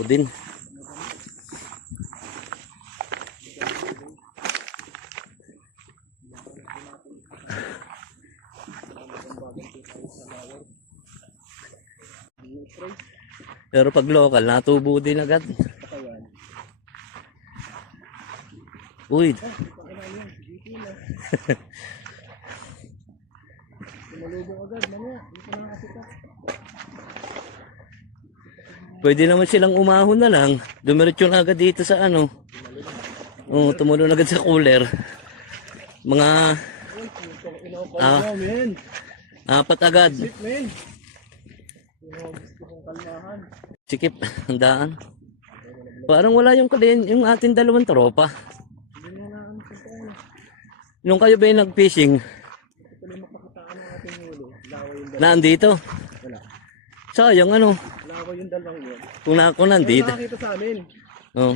O din. Pero pag local, natubo din agad. Uy. Pwede naman silang umahon na lang. Dumiretso na agad dito sa ano. Oh, tumulong agad sa cooler. Mga apat agad. Sikip, ang daan. Parang wala yung ating dalawang tropa. Nung kayo ba yung nag-fishing? Nandito? Sayang ano? Wala ko yung dalawang yun. Kung nandito. Nakakita sa amin. Oh.